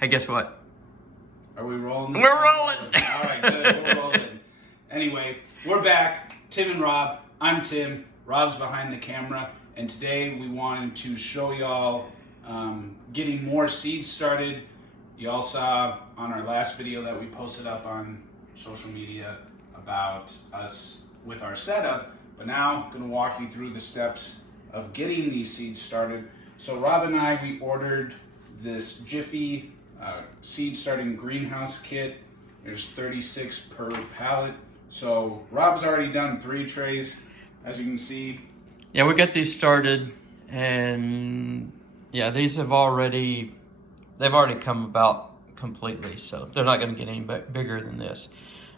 Hey, guess what? Are we rolling this We're time? rolling! All right, good. We're rolling. Anyway, we're back. Tim and Rob. I'm Tim. Rob's behind the camera. And today we wanted to show y'all getting more seeds started. You all saw on our last video that we posted up on social media about us with our setup. But now I'm going to walk you through the steps of getting these seeds started. So Rob and I, we ordered this Jiffy seed starting greenhouse kit. There's 36 per pallet. So Rob's already done 3 trays, as you can see. Yeah, we got these started, and yeah, these have they've already come about completely, so they're not going to get any bigger than this.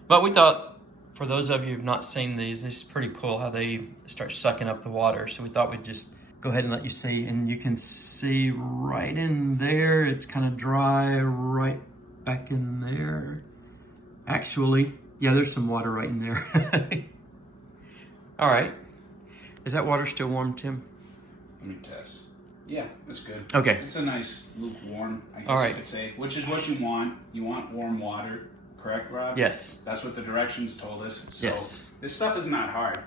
But we thought, for those of you who've not seen these, this is pretty cool how they start sucking up the water. So we thought we'd just go ahead and let you see, and you can see right in there, it's kind of dry right back in there. Actually, yeah, there's some water right in there. All right. Is that water still warm, Tim? Let me test. Yeah, that's good. Okay. It's a nice lukewarm, I guess All right. you could say, which is what you want. You want warm water, correct, Rob? Yes. That's what the directions told us. So Yes. This stuff is not hard.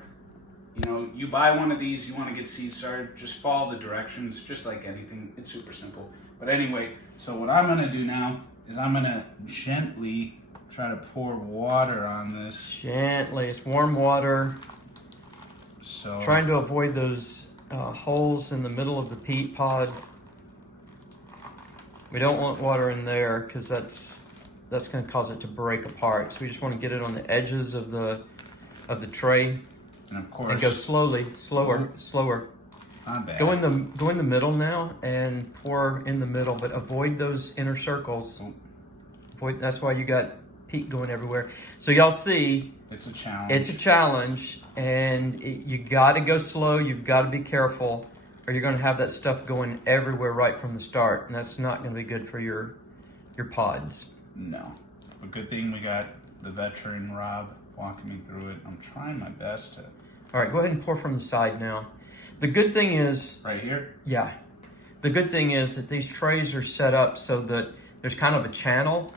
You know, you buy one of these, you want to get seeds started, just follow the directions, just like anything. It's super simple. But anyway, so what I'm going to do now is I'm going to gently try to pour water on this. Gently, it's warm water. So Trying to avoid those holes in the middle of the peat pod. We don't want water in there because that's going to cause it to break apart. So we just want to get it on the edges of the tray. And of course, And go slowly, slower. not bad. Go in the middle now and pour in the middle, but avoid those inner circles. That's why you got peat going everywhere. So y'all see, It's a challenge. it's a challenge, and you got to go slow. You've got to be careful, or you're going to have that stuff going everywhere right from the start, and that's not going to be good for your pods. No. But good thing we got the veteran Rob walking me through it. I'm trying my best to. All right, go ahead and pour from the side now. The good thing is, Right here? yeah, the good thing is that these trays are set up so that there's kind of a channel,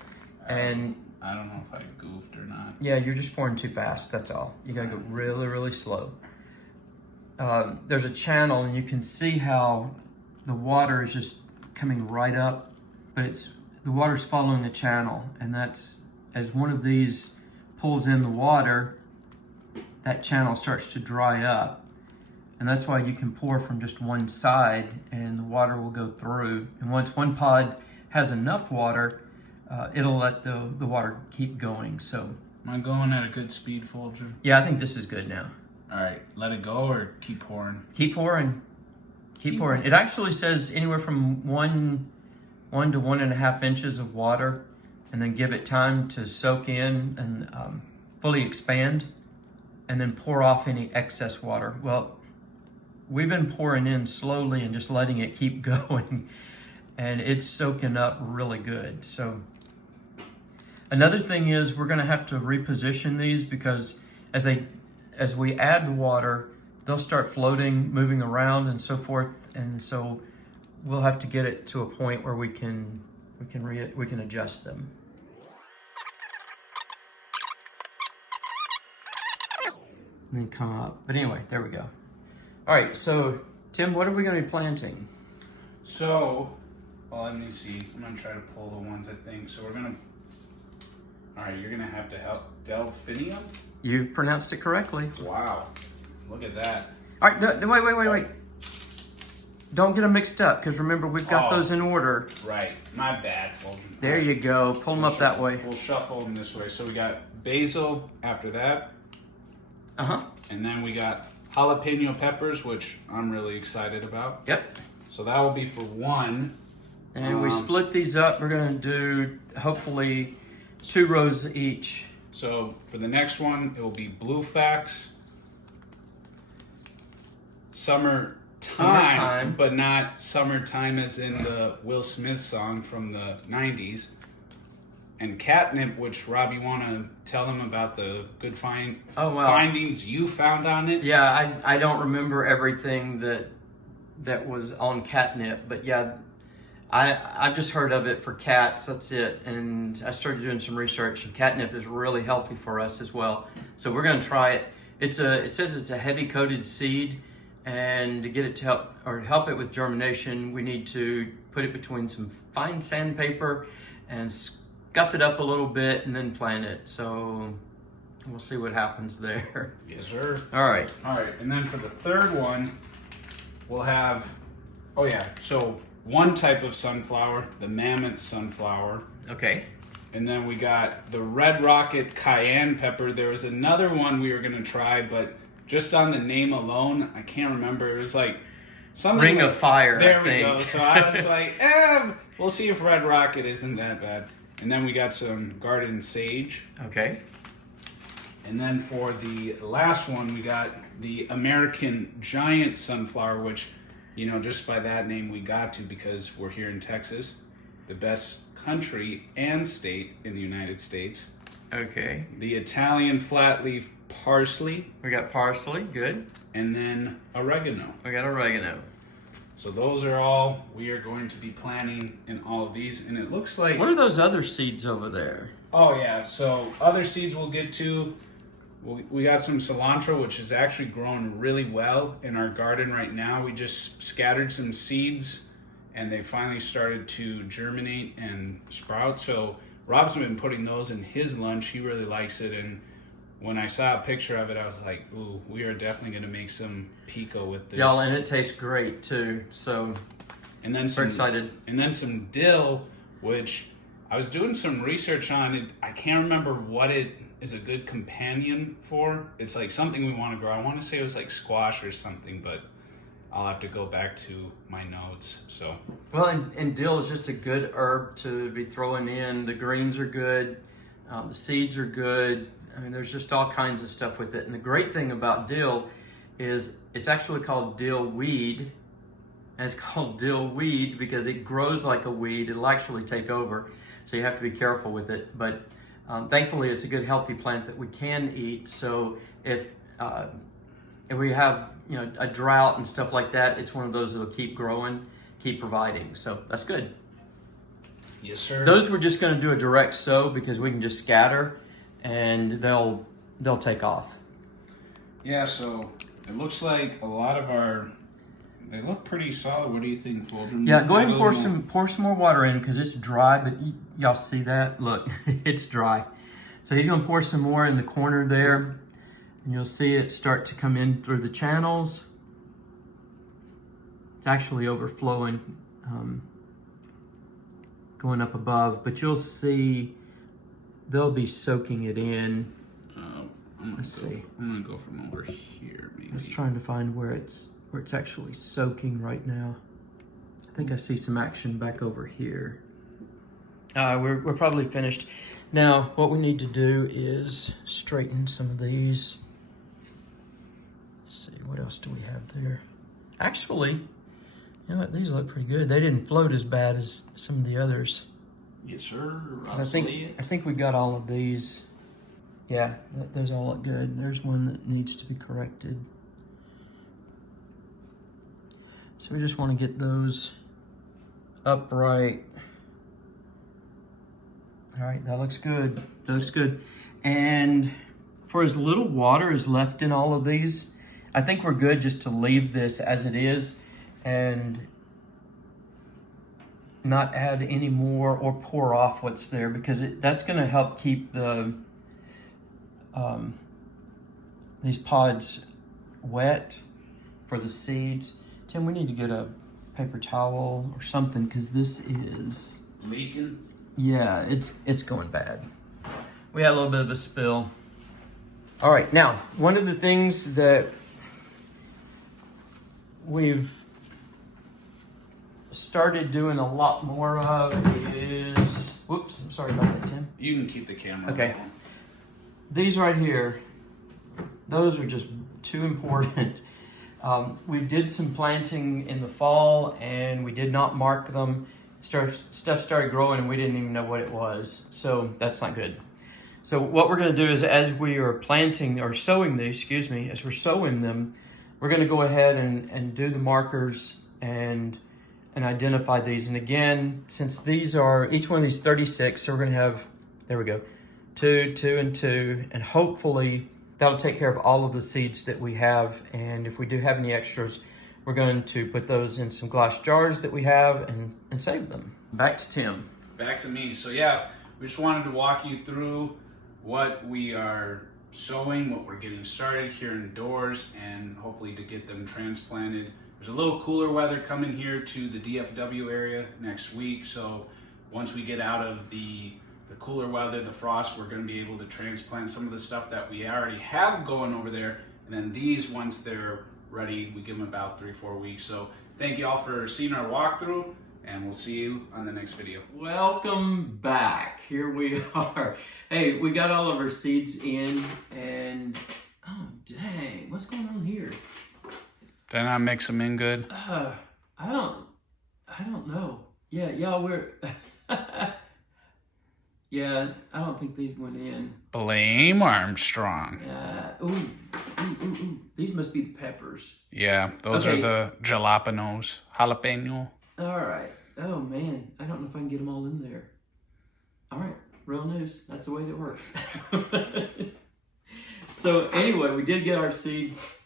and I don't know if I goofed or not. yeah, you're just pouring too fast, that's all. You gotta go really, really slow. There's a channel, and you can see how the water is just coming right up, but the water's following the channel, and that's, as one of these pulls in the water, that channel starts to dry up. And that's why you can pour from just one side and the water will go through. And once one pod has enough water, it'll let the water keep going. So, Am I going at a good speed, Folger? yeah, I think this is good now. All right, let it go or keep pouring? Keep pouring. Keep pouring. It actually says anywhere from 1 to 1.5 inches of water, and then give it time to soak in and fully expand, and then pour off any excess water. Well, we've been pouring in slowly and just letting it keep going, and it's soaking up really good. So another thing is we're going to have to reposition these, because as we add the water, they'll start floating, moving around, and so forth. And so we'll have to get it to a point where we can adjust them. And then come up. But anyway, there we go. All right, so Tim, what are we going to be planting? So, well, let me see. I'm going to try to pull the ones I think. So we're going to. All right, you're going to have to help. Delphinium? You pronounced it correctly. Wow. Look at that. All right, wait. Don't get them mixed up, because remember, we've got Oh. those in order. Right. My bad, Folger. There you go. Pull them up that way. We'll shuffle them this way. So we got basil after that. Uh-huh. And then we got jalapeno peppers, which I'm really excited about. Yep. So that will be for one. And we split these up. We're going to do, hopefully, 2 rows each. So for the next one, it will be Blue Fax. Summertime, but not summertime as in the Will Smith song from the 90s. And catnip, which, Rob, you want to tell them about the good findings you found on it? Yeah, I don't remember everything that was on catnip, but yeah, I've just heard of it for cats, that's it. And I started doing some research, and catnip is really healthy for us as well. So we're gonna try it. It says it's a heavy coated seed, and to get it to help it with germination, we need to put it between some fine sandpaper and scuff it up a little bit and then plant it. So we'll see what happens there. Yes, sir. All right. All right, and then for the third one, we'll have, oh yeah, so one type of sunflower, the mammoth sunflower. Okay. And then we got the red rocket cayenne pepper. There was another one we were gonna try, but just on the name alone, I can't remember. It was like something. Ring like, of Fire. There I we think. go. So I was like, we'll see if red rocket isn't that bad. And then we got some garden sage. Okay. And then for the last one, we got the American giant sunflower, which, you know, just by that name we got to because we're here in Texas, the best country and state in the United States. Okay. The Italian flat leaf parsley, We got parsley, good. and then oregano. We got oregano. So those are all we are going to be planting in all of these. And it looks like, What are those other seeds over there? oh yeah, so other seeds we'll get to. We got some cilantro, which is actually growing really well in our garden right now. We just scattered some seeds, and they finally started to germinate and sprout. So Rob's been putting those in his lunch. He really likes it, and when I saw a picture of it, I was like, ooh, we are definitely going to make some pico with this. Y'all, and it tastes great too. So And then we're some, excited. and then some dill, which I was doing some research on it. I can't remember what it is a good companion for. It's like something we want to grow. I want to say it was like squash or something, but I'll have to go back to my notes. So Well, and dill is just a good herb to be throwing in. The greens are good. The seeds are good. I mean, there's just all kinds of stuff with it. And the great thing about dill is it's actually called dill weed. And it's called dill weed because it grows like a weed. It'll actually take over. So you have to be careful with it. But thankfully, it's a good, healthy plant that we can eat. So if we have, you know, a drought and stuff like that, it's one of those that'll keep growing, keep providing. So that's good. yes, sir. Those we're just going to do a direct sow because we can just scatter, and they'll take off. Yeah, so it looks like a lot of our, they look pretty solid. What do you think, Folger? Yeah, go ahead and pour some more water in because it's dry. But y'all see that? Look, it's dry. So he's going to pour some more in the corner there, and you'll see it start to come in through the channels. It's actually overflowing, going up above. But you'll see they'll be soaking it in. Let's see. I'm gonna go from over here, maybe. I was trying to find where it's actually soaking right now. I think I see some action back over here. We're probably finished. Now, what we need to do is straighten some of these. Let's see, what else do we have there? Actually, you know what? These look pretty good. They didn't float as bad as some of the others. Yes, sir. 'Cause I think we got all of these. Yeah, those all look good. There's one that needs to be corrected. So we just want to get those upright. All right, that looks good. That looks good. And for as little water is left in all of these, I think we're good just to leave this as it is and not add any more or pour off what's there, because that's going to help keep the these pods wet for the seeds. Tim, we need to get a paper towel or something because this is leaking. Yeah, it's going bad. We had a little bit of a spill. All right, now one of the things that we've started doing a lot more of is, whoops, I'm sorry about that, Tim. You can keep the camera. Okay. on. These right here, those are just too important. We did some planting in the fall and we did not mark them. Stuff started growing and we didn't even know what it was. So that's not good. So what we're going to do is, as we are planting or sowing these, as we're sowing them, we're going to go ahead and do the markers and and identify these. And again, since these are, each one of these 36, so we're gonna have, there we go, 2, 2, and 2, and hopefully that'll take care of all of the seeds that we have. And if we do have any extras, we're going to put those in some glass jars that we have and save them. Back to Tim. Back to me. So yeah, we just wanted to walk you through what we are sowing, what we're getting started here indoors, and hopefully to get them transplanted. There's a little cooler weather coming here to the DFW area next week, so once we get out of the cooler weather, the frost, we're going to be able to transplant some of the stuff that we already have going over there, and then these, once they're ready, we give them about 3-4 weeks. So thank you all for seeing our walkthrough, and we'll see you on the next video. Welcome back. Here we are. Hey, we got all of our seeds in, and oh dang, what's going on here? Did I not mix them in good? I don't know. Yeah, we're yeah, I don't think these went in. Blame Armstrong. Ooh. These must be the peppers. Yeah, those Okay. are the jalapenos. Jalapeno. All right. Oh man, I don't know if I can get them all in there. All right, real news. That's the way that works. So anyway, we did get our seeds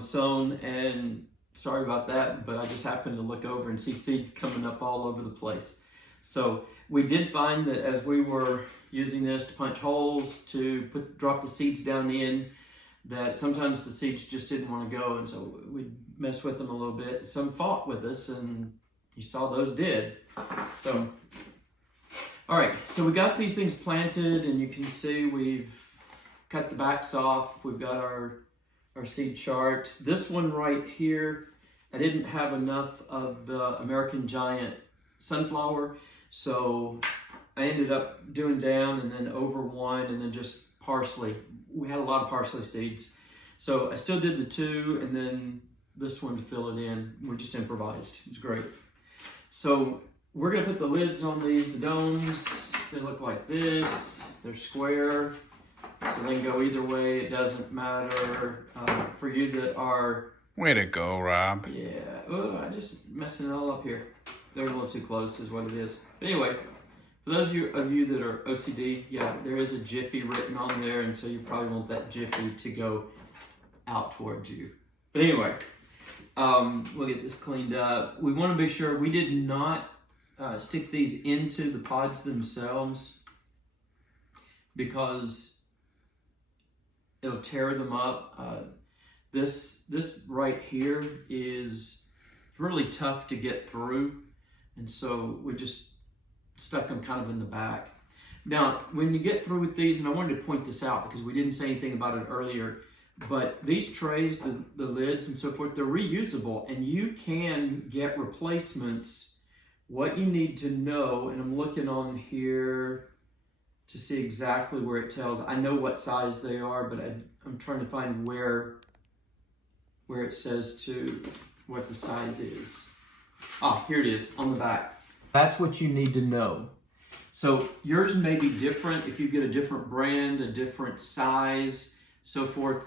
sown, and sorry about that, but I just happened to look over and see seeds coming up all over the place. So we did find that as we were using this to punch holes to drop the seeds down in, that sometimes the seeds just didn't want to go, and so we messed with them a little bit. Some fought with us, and you saw those did. So, all right, so we got these things planted, and you can see we've cut the backs off. We've got our seed charts. This one right here, I didn't have enough of the American Giant sunflower, so I ended up doing down and then over one, and then just parsley. We had a lot of parsley seeds, so I still did the 2 and then this one to fill it in. We just improvised. It's great. So we're gonna put the lids on these, the domes. They look like this. They're square, so they can go either way. It doesn't matter. For you that are, Way to go, Rob. yeah, oh, I just messing it all up here. They're a little too close is what it is. But anyway, for those of you that are OCD, yeah, there is a Jiffy written on there, and so you probably want that Jiffy to go out towards you. But anyway, we'll get this cleaned up. We want to be sure we did not stick these into the pods themselves, because it'll tear them up. This right here is really tough to get through, and so we just stuck them kind of in the back. Now, when you get through with these, and I wanted to point this out because we didn't say anything about it earlier, but these trays, the lids and so forth, they're reusable, and you can get replacements. What you need to know, and I'm looking on here to see exactly where it tells. I know what size they are, but I'm trying to find where it says to what the size is. Ah, here it is on the back. That's what you need to know. So yours may be different if you get a different brand, a different size, so forth.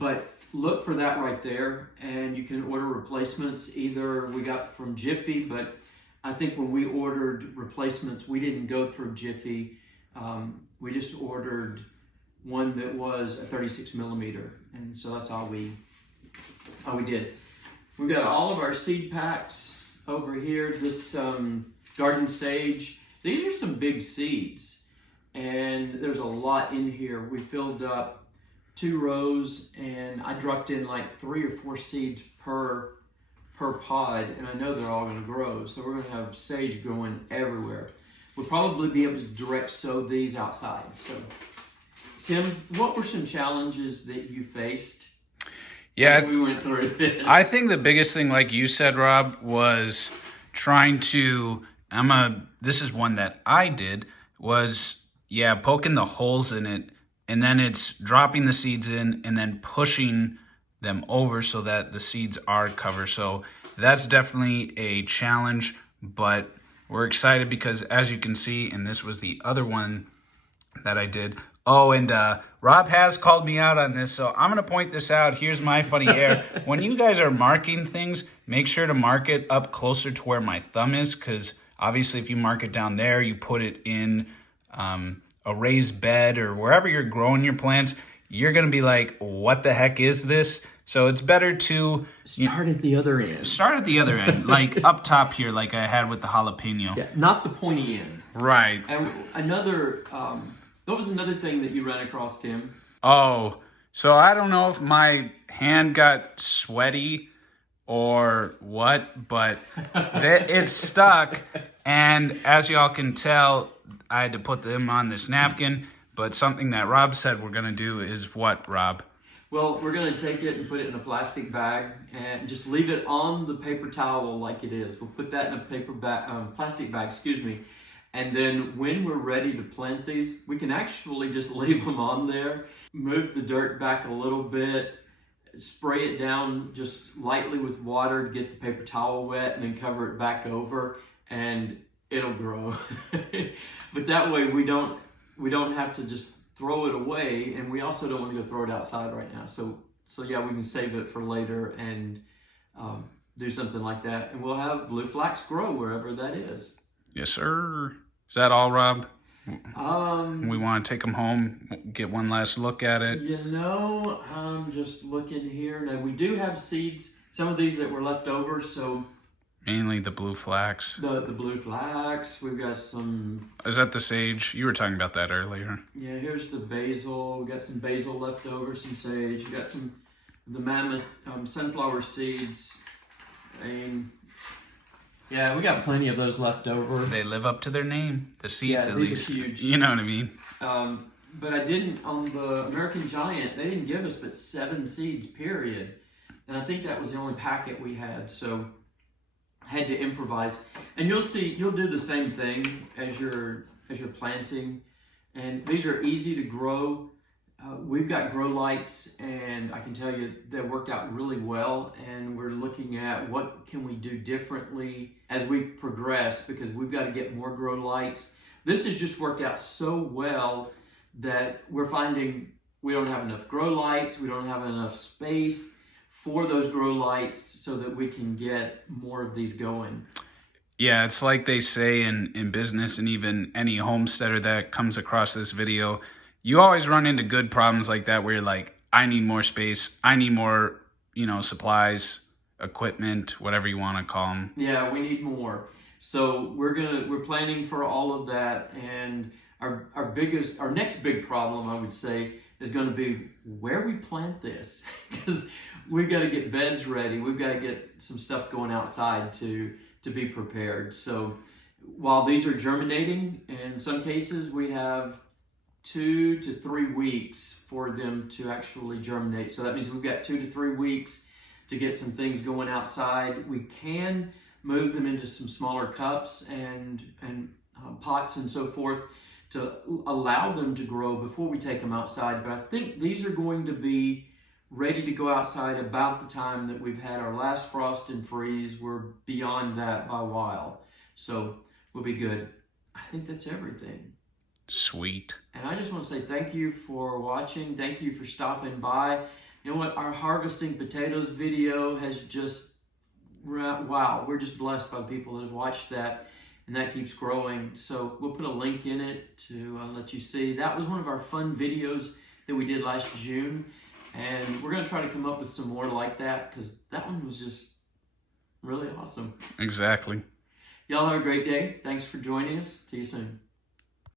But look for that right there, and you can order replacements. Either we got from Jiffy, but I think when we ordered replacements, we didn't go through Jiffy. We just ordered one that was a 36 millimeter, and so that's all we did. We've got all of our seed packs over here. This garden sage. These are some big seeds, and there's a lot in here. We filled up 2 rows, and I dropped in like 3 or 4 seeds per pod, and I know they're all going to grow. So we're going to have sage growing everywhere. We'll probably be able to direct sow these outside. So, Tim, what were some challenges that you faced? Yeah, as we went through this? I think the biggest thing, like you said, Rob, was trying to, this is one that I did, was, poking the holes in it, and then it's dropping the seeds in and then pushing them over so that the seeds are covered. So that's definitely a challenge, but we're excited because, as you can see, and this was the other one that I did, Oh, and Rob has called me out on this, so I'm going to point this out. Here's my funny hair. When you guys are marking things, make sure to mark it up closer to where my thumb is, because obviously if you mark it down there, you put it in a raised bed or wherever you're growing your plants, you're going to be like, what the heck is this? So it's better to Start at the other end. start at the other end, like up top here, like I had with the jalapeno. Yeah, not the pointy end. Right. And another, what was another thing that you ran across, Tim? Oh, so I don't know if my hand got sweaty or what, but it stuck. And as y'all can tell, I had to put them on this napkin. But something that Rob said we're going to do is what, Rob? Well, we're going to take it and put it in a plastic bag and just leave it on the paper towel like it is. We'll put that in a plastic bag, and then when we're ready to plant these, we can actually just leave them on there, move the dirt back a little bit, spray it down just lightly with water to get the paper towel wet, and then cover it back over, and it'll grow. But that way we don't have to just throw it away, and we also don't want to go throw it outside right now. So yeah, we can save it for later and do something like that, and we'll have blue flax grow wherever that is. Yes, sir. Is that all, Rob? We want to take them home, get one last look at it. You know, I'm just looking here. Now, we do have seeds, some of these that were left over, so Mainly the blue flax. the blue flax, we've got some. Is that the sage? You were talking about that earlier. Yeah, here's the basil. We got some basil left over, some sage. We got some the mammoth sunflower seeds. Yeah, we got plenty of those left over. They live up to their name. The seeds, Yeah, at these are least. huge. You know what I mean? But I didn't, on the American Giant, they didn't give us but 7 seeds, period. And I think that was the only packet we had, so I had to improvise. And you'll see, you'll do the same thing as you're planting. And these are easy to grow. We've got grow lights, and I can tell you they worked out really well. And we're looking at what can we do differently as we progress, because we've got to get more grow lights. This has just worked out so well that we're finding we don't have enough grow lights, we don't have enough space for those grow lights so that we can get more of these going. Yeah, it's like they say in business, and even any homesteader that comes across this video, you always run into good problems like that where you're like, I need more space, I need more, supplies, equipment, whatever you want to call them. Yeah, we need more. So we're planning for all of that, and our next big problem, I would say, is going to be where we plant this, because we've got to get beds ready. We've got to get some stuff going outside to be prepared. So while these are germinating, in some cases we have 2 to 3 weeks for them to actually germinate. So that means we've got 2 to 3 weeks to get some things going outside. We can move them into some smaller cups and pots and so forth to allow them to grow before we take them outside. But I think these are going to be ready to go outside about the time that we've had our last frost and freeze. We're beyond that by a while. So we'll be good. I think that's everything. Sweet. And I just want to say thank you for watching. Thank you for stopping by. You know what? Our harvesting potatoes video has just, wow, we're just blessed by people that have watched that, and that keeps growing. So we'll put a link in it to let you see. That was one of our fun videos that we did last June, and we're going to try to come up with some more like that, because that one was just really awesome. Exactly. Y'all have a great day. Thanks for joining us. See you soon.